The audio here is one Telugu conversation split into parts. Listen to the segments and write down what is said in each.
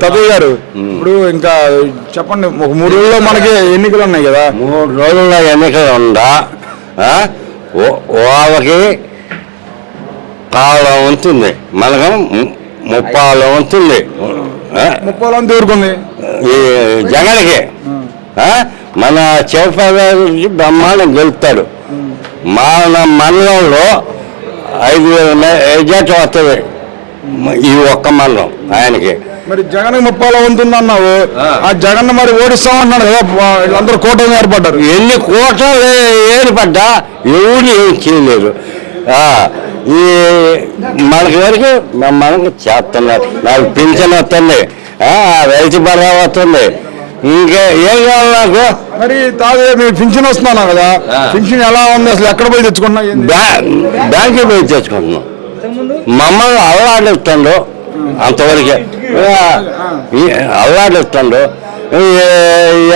తదయ్య గారు ఇప్పుడు ఇంకా చెప్పండి, ఒక 3 రోజుల్లో మనకి ఎన్నికలు ఉన్నాయి కదా. 3 రోజుల్లో ఎన్నికలు ఉందా వాళ్ళకి కాలం ఉంటుంది, మనకు 30 ఉంటుంది. 30 దూరుకుంది ఈ జగన్కి మన చివరి బ్రహ్మాండం గెలుస్తాడు. మన మండలంలో 5,000 మెజార్టీ వస్తుంది ఈ ఒక్క మండలం ఆయనకి. మరి జగన్ 30 ఉంటుంది అన్నావు, ఆ జగన్ మరి ఓడిస్తాం అన్నాడు కదా, వీళ్ళందరూ కూటమి ఏర్పడ్డారు. ఎన్ని కోటలు ఏర్పడ్డా ఎవరు ఏం చేయలేరు. ఈ మనకి వరకు మనకు చేస్తున్నారు. నాకు పింఛన్ వస్తుంది, రైతు బరా వస్తుంది, ఇంకా ఏం కావాలి నాకు. మరి తాదే మీ పింఛన్ వస్తున్నాను కదా, పింఛన్ ఎలా ఉంది అసలు, ఎక్కడ పోయి తెచ్చుకున్నా? బ్యాంకుకి పోయి తెచ్చుకుంటున్నాం. మమ్మల్ని అల్లాడిస్తుండు, అంతవరకే అల్లాడిస్తుండు.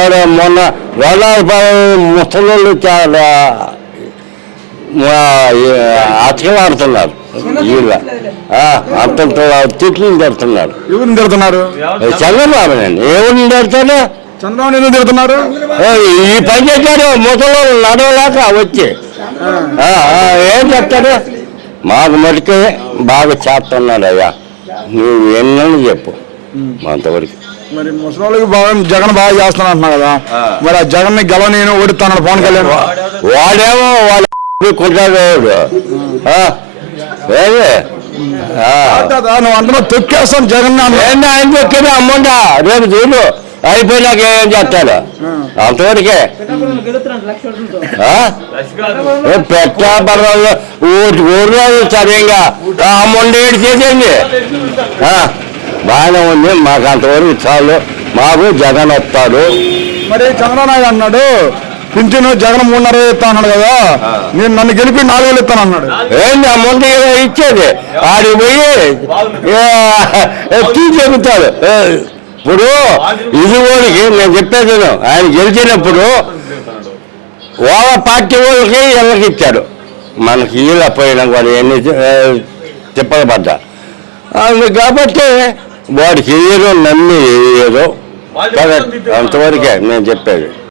ఏదో మొన్న 2,000 ముసలు చాలా అచ్చలాడుతున్నారు. వీళ్ళ అంత తిట్లు తిడుతున్నారు. ఎవరిని తిడుతున్నారు? చంద్రబాబునండి. ఎవరిని తిడతాడు? చంద్రబాబు ఎందుకు తిడుతున్నారు? ఈ పని చేశాడు, ముసలు నడవలేక వచ్చి ఏం చెప్తాడు? మాకు మటుకే బాగా చేస్తున్నాడు. అయ్యా నువ్వు ఎన్నని చెప్పు అంతవరకు. మరి ముసలి జగన్ బాగా చేస్తాను అంటున్నా కదా, మరి ఆ జగన్ ని గెల నేను ఓడిస్తాను పవన్ కళ్యాణ్. వాడేమో వాళ్ళు కొంటాడు. నువ్వు అంటున్నావు తొక్కేస్తాను జగన్. ఆయన తొక్కేది అమ్మంట, రేపు చూడు అయిపోయినాక ఏం చేస్తాడు అంతవరకే. పెట్టబర్రాలు ఊర్లో సరిగా అమ్మండి ఏడు చేసేయండి. బాగానే ఉంది, మాకు అంతవరకు చాలు, మాకు జగన్ వస్తాడు. మరి చంద్రబాబు నాయుడు అన్నాడు పింఛను జగన్ 3,500 ఇస్తా అన్నాడు కదా, నేను నన్ను గెలిపి 4,000 ఇస్తాను అన్నాడు. ఏంటి అమౌంట్ ఇచ్చేది? ఆడికి పోయి చెబుతాడు. ఇప్పుడు ఇదిగోడికి నేను చెప్పేది, ఆయన గెలిచినప్పుడు వాళ్ళ పార్టీ వాళ్ళకి వీళ్ళకి ఇచ్చాడు, మనకి వీళ్ళ పోయినా కూడా ఎన్ని తిప్పలు పడ్డా. కాబట్టి వాడికి ఏదో నమ్మి ఏదో అంతవరకే నేను చెప్పేది.